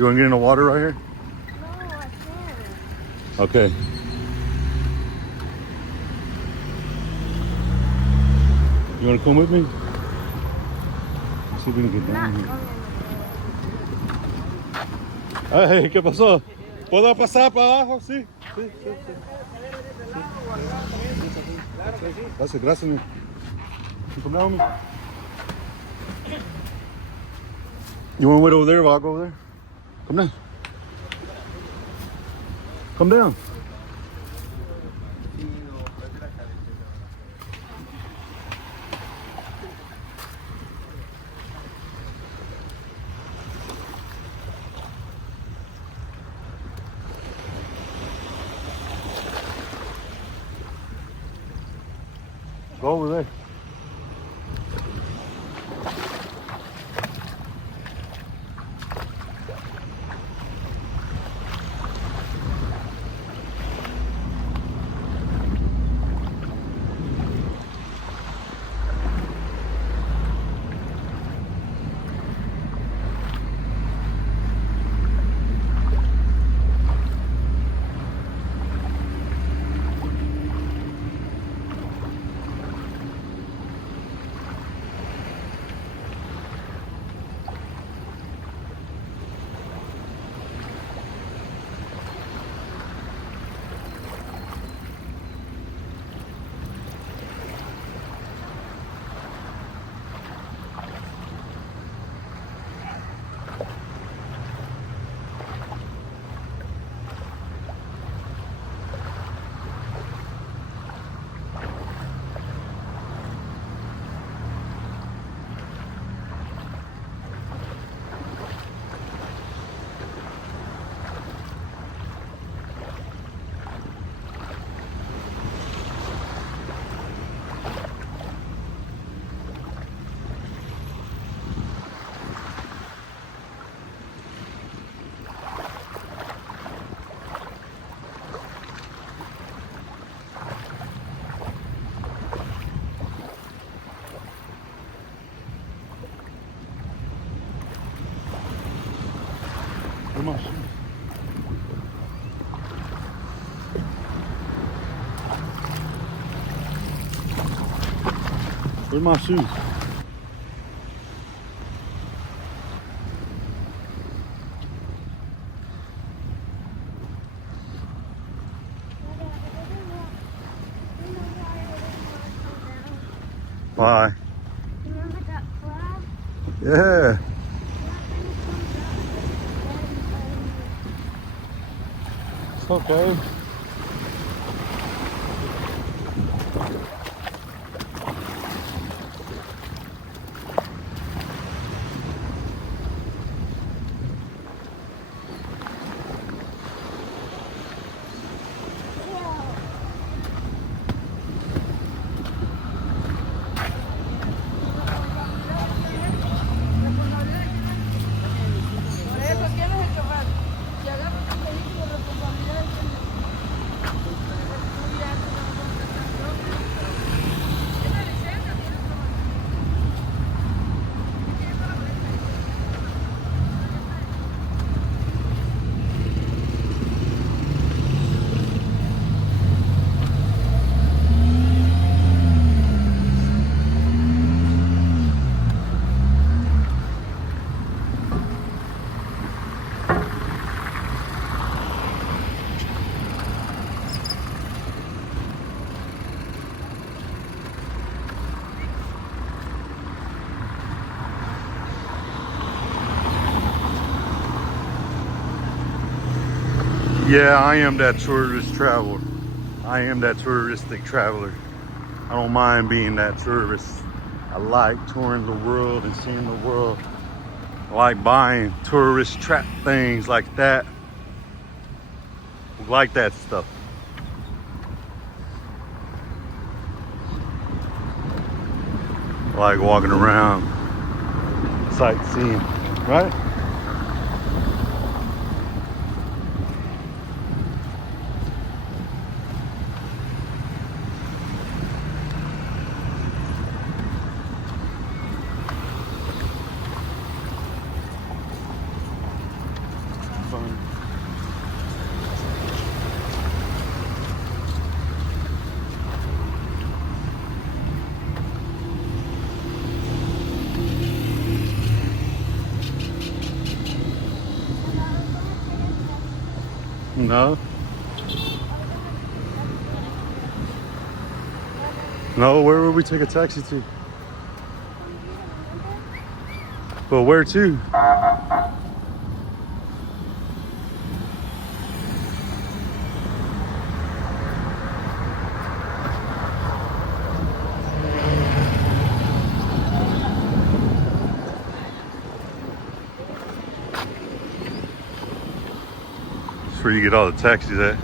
You want to get in the water right here? No, I can't. Okay. You want to come with me? Let's see if we can get I'm down not here. coming. Hey, ¿qué pasó? ¿Puedo pasar para abajo? Sí. Sí, sí, sí. Gracias, gracias. Man. You come down with me? You want to wait over there while I go over there? Come down. Come down. Go over there. Come on. Where's my shoes? Bye. Remember that flag? Yeah. It's okay. Por eso, ¿quién es el chofer? Si agarras un vehículo, responsabilidad es ¿Tiene licencia? ¿Tiene Yeah, I am that tourist traveler. I am that touristic traveler. I don't mind being that tourist. I like touring the world and seeing the world. I like buying tourist trap things like that. I like that stuff. I like walking around, sightseeing, right? No? No, where would we take a taxi to? But where to? That's where you get all the taxis at.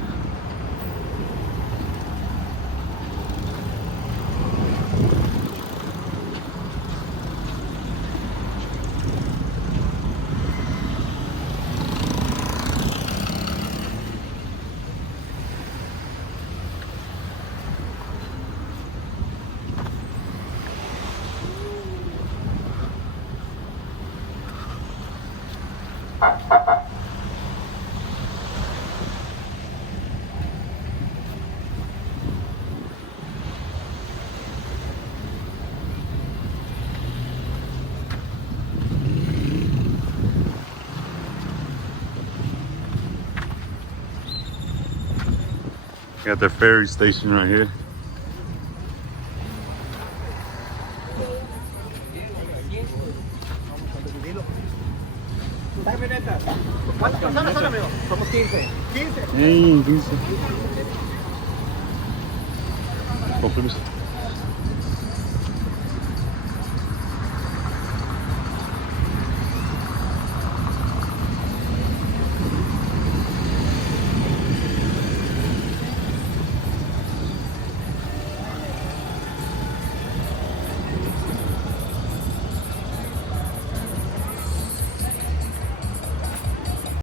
Got the ferry station right here. ¿Cuántas personas son, amigo? Somos 15. 15. Hey, 15. Con permiso.